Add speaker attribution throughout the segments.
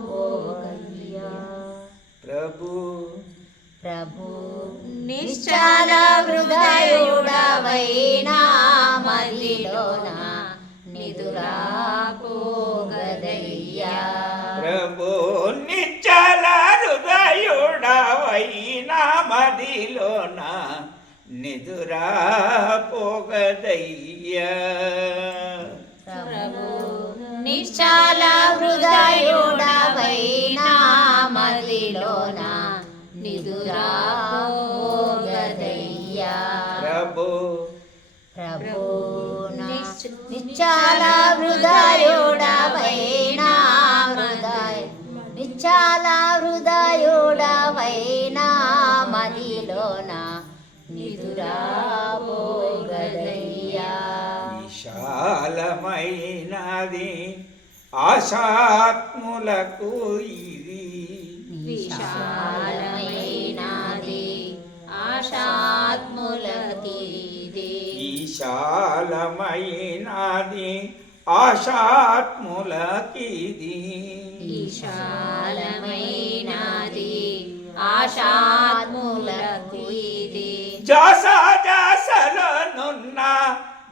Speaker 1: పోగయ్యా
Speaker 2: ప్రభు
Speaker 1: ప్రభు నిశ్చల హృదయుడవైనా మదిలోన నిదురా పోగదయ్యా.
Speaker 2: ప్రభు నిచ్చల హృదయుడవైన మదిలోన నిదురా పోగదయ్యా.
Speaker 1: నిశ్చల హృదయుడవైనా మదిలోన నిదురా
Speaker 2: ప్రభు.
Speaker 1: ప్రభు నిశ్చల హృదయుడవైనా హృదయ నిశ్చల హృదయుడవైనా మదిలోన నిదురా పోగదయ్యా
Speaker 2: విశాలమైనది. ఆశాత్ములకు ఇది.
Speaker 1: విశాలమైనది. ఆశాత్ములకిది
Speaker 2: విశాలమైనది. ఆశాత్ములకిది
Speaker 1: విశాలమైనది. ఆశాత్ములకు ఇది.
Speaker 2: జాస జాసలనున్న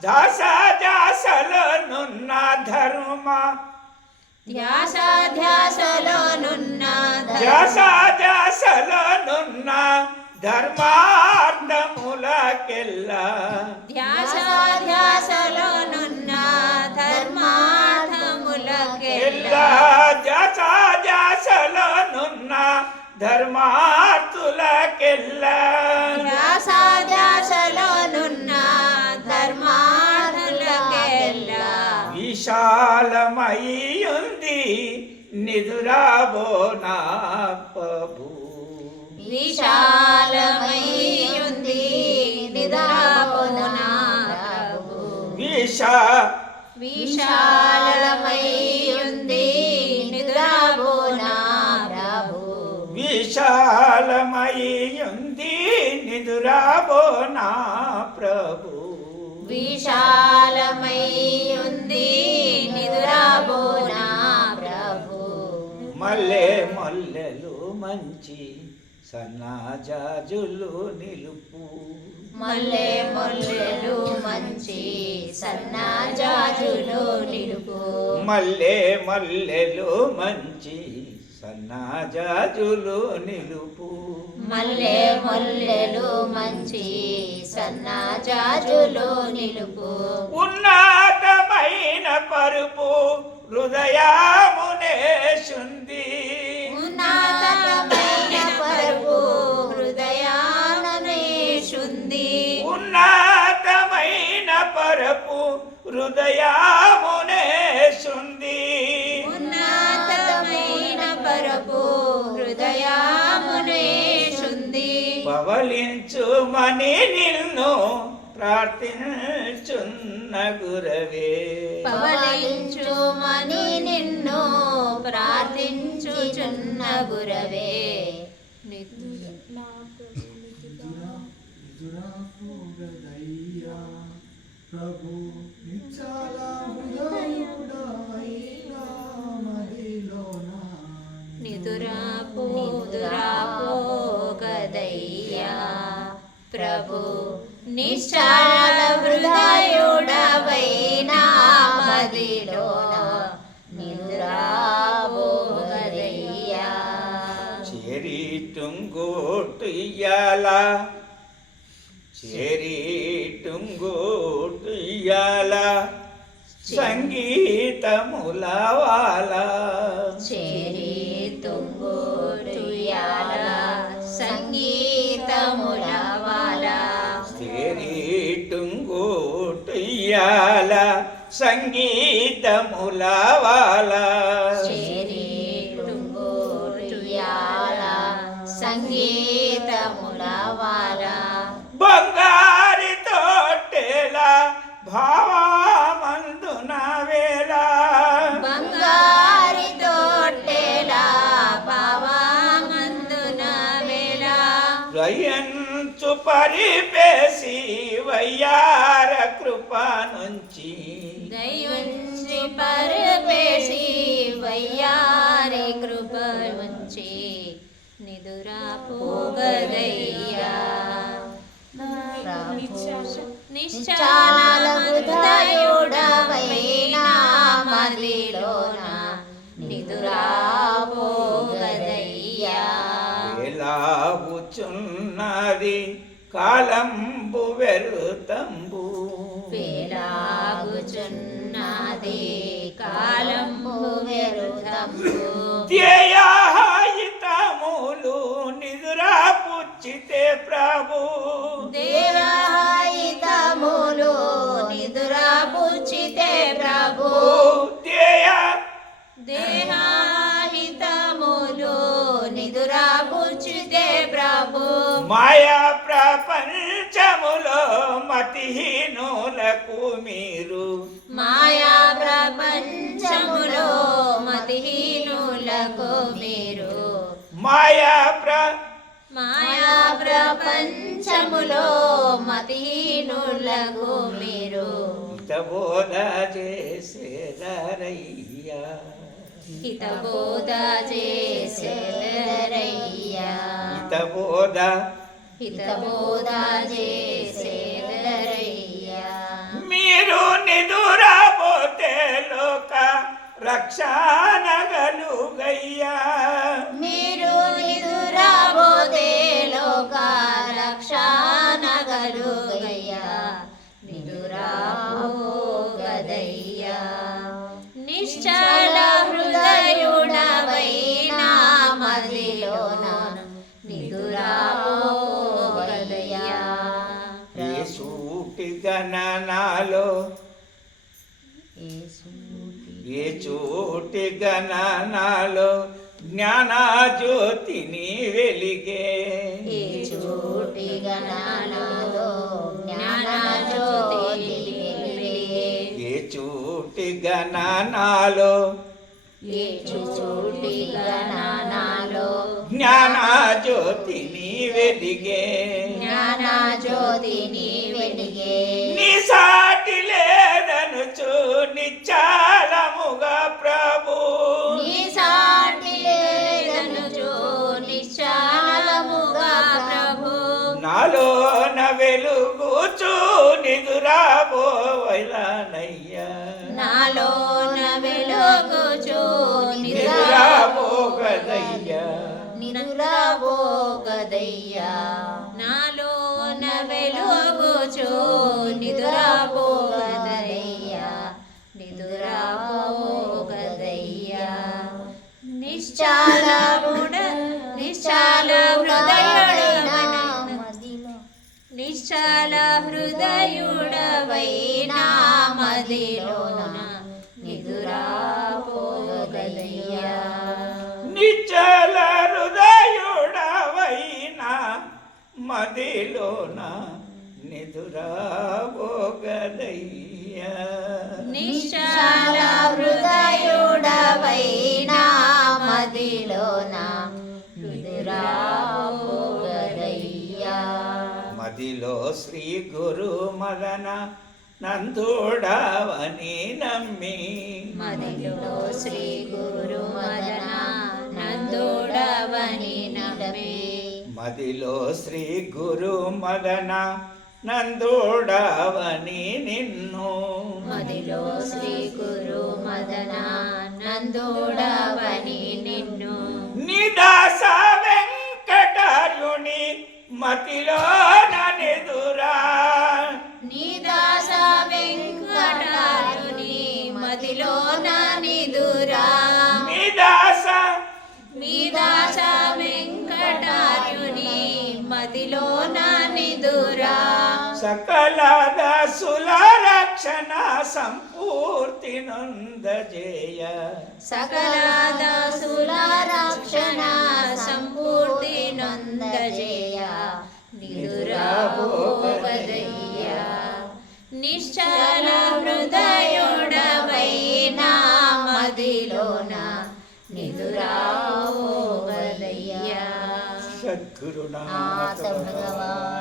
Speaker 2: జాస జాసలనున్న ధర్మ
Speaker 1: ధ్యాస ధ్యాసలోనున్న
Speaker 2: జాస జాసలనున్న ధర్మార్థములకెల్లా
Speaker 1: ధ్యాస ధ్యాసలోనున్న ధర్మార్థములకెల్ల
Speaker 2: జాస జాసలనున్న ధర్మార్థులకెల్లా
Speaker 1: ధ్యాస
Speaker 2: విశాలమయ్యుంది నిదురాబో నా ప్రభు.
Speaker 1: విశాలమైయుంది నిద్రాపోనా ప్రభు.
Speaker 2: విశా
Speaker 1: విశాలమైయుంది నిద్రాపోనా ప్రభు.
Speaker 2: విశాలమయ్యుంది నిదురాబో నా ప్రభు.
Speaker 1: విశాలమైయుంది
Speaker 2: సన్నాజాజులు నిలుపు.
Speaker 1: మల్లె మొల్లెలు మంచి సన్నాజాజులు నిలుపు.
Speaker 2: మల్లె మల్లెలు మంచి సన్నాజాజులు నిలుపు.
Speaker 1: మల్లె మొల్లెలు మంచి సన్నాజాజులు నిలుపు.
Speaker 2: ఉన్నతమైన పరుపు హృదయామునేశుంది హృదయామునేశుంది.
Speaker 1: ఉన్నతమైన పరపు హృదయామునేషుంది
Speaker 2: పవలించుమని నిన్ను ప్రార్థించున్న గురవే.
Speaker 1: పవలించుమని నిన్ను ప్రార్థించుచున్న గురవే.
Speaker 3: ప్రభు నిచ్చాల హృదయుడవైనా మదిలోన
Speaker 1: నిదురాపు నిదురాపోగదయ్యా ప్రభు నిశ్చల హృదయుడవైనా మదిలోన నిదురాపోగదయ్యా
Speaker 2: చేరి టుంగోటుయ్యాల చేరి టుంగోటుయ్యాల సంగీతములవాల.
Speaker 1: చేరి తుంగోటుయాల
Speaker 2: సంగీతములవాల.
Speaker 1: చేరి టుంగోటుయాల
Speaker 2: భావామందున వేళ.
Speaker 1: బంగారి తోటేలా భావామందున వేళ.
Speaker 2: రయంచు పరిపేసి వయ్యార కృప నుంచి
Speaker 1: దైవంచి పరిపేసి వయ్యారే కృప నుంచి నిదురా పోగదయ్యా.
Speaker 4: నిశ్చాల హృదయుడవైనా మదిలోన
Speaker 1: నిదురాపోగదయ్యా.
Speaker 2: వేలాగుచున్నది కాలంబు వెరుతంబు.
Speaker 1: వేలాగుచున్నది కాలంబు వెరుతంబు.
Speaker 2: ధ్యేయాహితములు మాయా ప్రపంచములో మతిహీనులకు మీరు.
Speaker 1: మాయా ప్రపంచములో మతిహీనులకు మీరు.
Speaker 2: మాయా ప్ర
Speaker 1: మాయా ప్రపంచములో మతిహీనులకు మీరు.
Speaker 2: హితబోధ చేసేదరయ్యా.
Speaker 1: హితబోధ చేసేదరయ్యా.
Speaker 2: హితబోధ
Speaker 1: హితబోధ చేసేదరయ్యా
Speaker 2: మీరు నిదురపోతే లోక రక్షణ గలుగయ్యా
Speaker 1: మీరు నిదురాబోదే లోక రక్షణ గలుగయ్యా నిదురాబోగదయ్యా. నిశ్చల హృదయుడవైనా మదిలోన నిదురాబోగదయ్యా
Speaker 2: గణనాలో. ఏ చోటి గణనాలో జ్ఞానజ్యోతిని వెలిగే?
Speaker 1: ఈ చోటి గణనాలో జ్ఞానజ్యోతి వెలిగే.
Speaker 2: ఏ చోటి గణనాలో
Speaker 1: ఈ చోటి గణనాలో
Speaker 2: జ్ఞానజ్యోతిని వెలిగే?
Speaker 1: జ్ఞానజ్యోతిని వెలిగే?
Speaker 2: నాలోన వెలుగుచు నిదురాబోవైలానయ్యా
Speaker 1: నాలోన వెలుగుచు
Speaker 2: నిదురాబోగదయ్యా.
Speaker 1: నాలోన వెలుగుచు నిదురాబోగదయ్యా. నిశ్చాల మదిలోన నిదురాపోగదయ్యా
Speaker 2: నిచ్చల హృదయుడవైనా మదిలోన నిదురాబోగదయ్యా
Speaker 1: నిశ్చల హృదయుడవైనా మదిలోన నిదురాపోగదయ్యా
Speaker 2: మదిలో శ్రీ గురు మదన నందుడవని నమ్మి.
Speaker 1: మదిలో శ్రీ గురు మదన నందుడవని నమ్మి.
Speaker 2: మదిలో శ్రీ గురు మదన నందుడవని నిన్ను.
Speaker 1: మదిలో శ్రీ గురు మదన నందుడవని నిన్ను.
Speaker 2: నిదాస వెంకటార్యుని మతిలో
Speaker 1: మదిలో నిదురా.
Speaker 2: సకల దాసుల రక్షణ సంపూర్తి నొందజేయ.
Speaker 1: సకల దాసుల రక్షణ సంపూర్తి నందజేయ. నిదురాబోగదయ్యా నిశ్చల హృదయుడవైనా 啊，怎
Speaker 2: 么
Speaker 4: 了嘛？